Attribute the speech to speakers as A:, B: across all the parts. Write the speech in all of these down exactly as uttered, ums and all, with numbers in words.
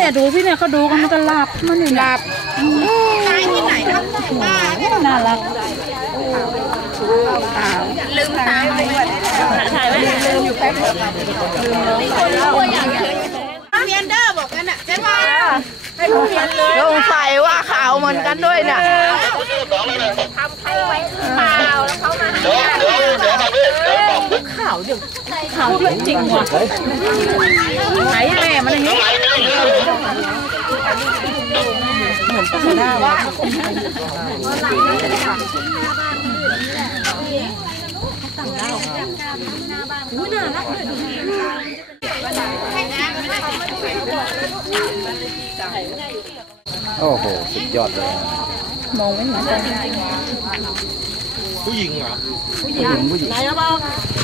A: เนี่ยดูสิเนี่ยเขาดูกันมันก็หลับมันนี่หลับตายที่ไหนครับน่ารักลืมตาถ่ายไว้ลืมอยู่แป๊บนึงเมียนเดอร์บอกกันอ่ะใช่ไหมให้ผู้เมียนเลยสงสัยว่าขาวเหมือนกันด้วยเนี่ยทำใครไว้เปล่าแล้วเขามาขาวเดี๋ยวขาวจริงว่ะไหนแม่มันอย่างนี้เหมือนกันได้ว่า
B: โอ้โหสุดยอดเลย
A: มองไม่เหมือนกัน
C: ผู้หญิงเหรอ
B: ผู้หญิงผู้หญิง
A: ไหนแล้วบ้าง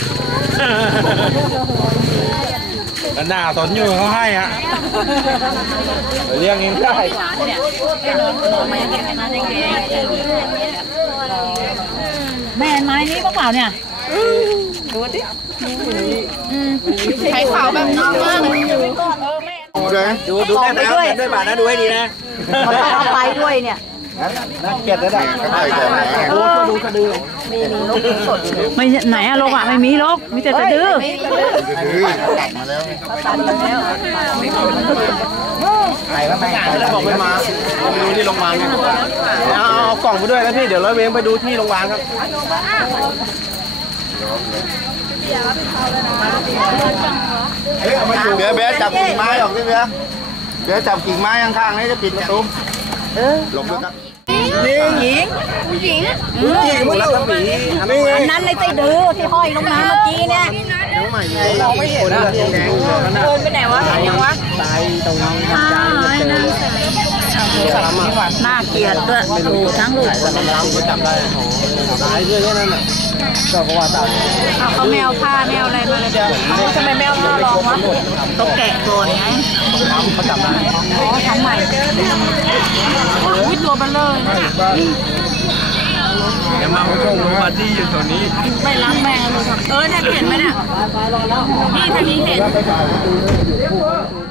C: แล้วหน้าสนอยู่เขาให้ฮะเรียกเองได้
A: เนี่ยนอนนอนมาอย่างเงี้ยนอนอย่างเงี้ยแม่ไม้นี้เปล่าเนี่ยดูดิใช้ขาวแบบน้องมากเลย
C: ดูดูแม่ด้วยด้วยบาทนะดูให้ดีนะ
A: มันต้องเอาไปด้วยเนี่ย
B: น่าเกลียดแล้วได้ก็ได้ก่อนนะดูดูสะดือ
A: มีมีนกสดไม่ไหนอะโลกอะไม่มีโลกมีแต่สะดือ
B: สะดือตัดมาแล้ว
A: ตัดมาแล้ว
B: ถ่ายแล้วแม่ถ่ายแล้วบอกไม่มา
C: ดูที่โรงพยาบาลเอาเอากล่องไปด้วยนะพี่เดี๋ยวเราเว้งไปดูที่โรงพยาบาลครับ
B: เฮ้ยเอามาอยู่เบียร์เบียร์จับกิ่งไม้ออกดิเบียร์เบียร์จับกิ่งไม้ข้างๆนี่จะปิดประตูหลบด้วยครับ
A: หญิงหญิงหญิง
C: ผู้หญิงมันอยู่
A: อันนั้นในไส้ดื้อที่ห้อยลงมาเมื่อกี้เนี่ย
C: เราไม่เห็นนะ
A: เดินไปไหนวะยังวะ
C: ตายตรงนี้
A: น่าเกลียดด้วยดูทั้งลูก
C: เราก็จำได้ตายด้วยแค่นั้นแหละก็เพราะว่าตาย
A: เขาแมวผ้าแมวอะไรมาเลยเดี๋ยวทำไมแมวผ้าร้องวะต้องแกะตัวไง
C: เขาจำได้
A: อ๋อทำใหม่วิตัวเบลเลยนะ
C: อย่ามาชมมาที่อยู่ตรงนี้
A: ไปล้างแมงเลยเออเนี่ยเห็นไหมเนี่ยนี่ทางนี้เห็น